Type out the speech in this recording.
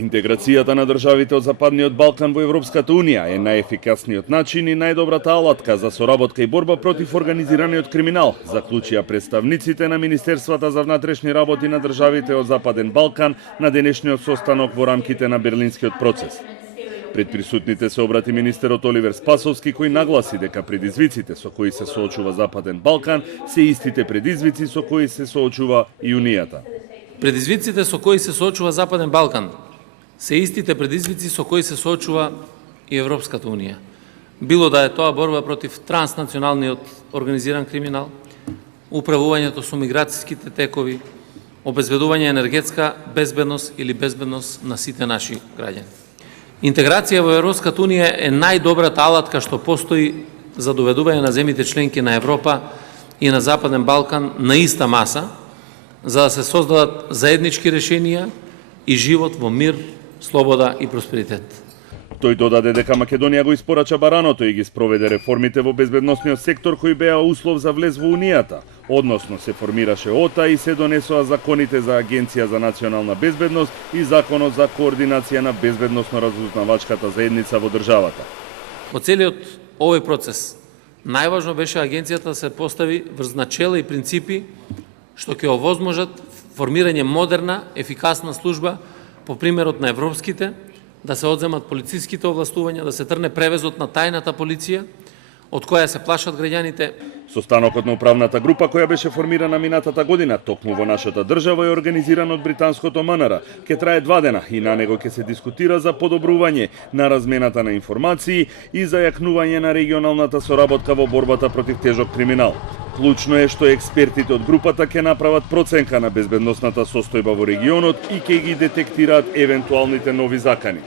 Интеграцијата на државите од Западниот Балкан во Европската Унија е најефикасниот начин и најдобрата алатка за соработка и борба против организираниот криминал, заклучија представниците на Министерствата за внатрешни работи на државите од Западен Балкан на денешниот состанок во рамките на Берлинскиот процес. Пред присутните се обрати министерот Оливер Спасовски, кој нагласи дека предизвиците со кои се соочува Западен Балкан се истите предизвици со кои се соочува и Унијата. Предизвиците со кои се соочува Западен Балкан се истите предизвици со кои се соочува и Европската Унија. Било да е тоа борба против транснационалниот организиран криминал, управувањето со миграцијските текови, обезбедување енергетска безбедност или безбедност на сите наши граѓани. Интеграција во Европската Унија е најдобрата алатка што постои за доведување на земјите членки на Европа и на Западен Балкан на иста маса, за да се создадат заеднички решенија и живот во мир, слобода и просперитет. Тој додаде дека Македонија го испорача бараното и ги спроведе реформите во безбедносниот сектор кои беа услов за влез во Унијата, односно се формираше ОТА и се донесоа законите за Агенција за национална безбедност и законот за координација на безбедносно-разузнавачката заедница во државата. Во целиот овој процес најважно беше агенцијата да се постави врз начела и принципи што ќе овозможат формирање модерна, ефикасна служба по примерот на европските, да се одземат полициските овластувања, да се трне превезот на тајната полиција, од која се плашат граѓаните. Состанокот на управната група која беше формирана минатата година токму во нашата држава е организиран од британското МНР. Ке трае 2 дена и на него ќе се дискутира за подобрување на размената на информации и за јакнување на регионалната соработка во борбата против тежок криминал. Клучно е што експертите од групата ќе направат проценка на безбедносната состојба во регионот и ќе ги детектираат евентуалните нови закани.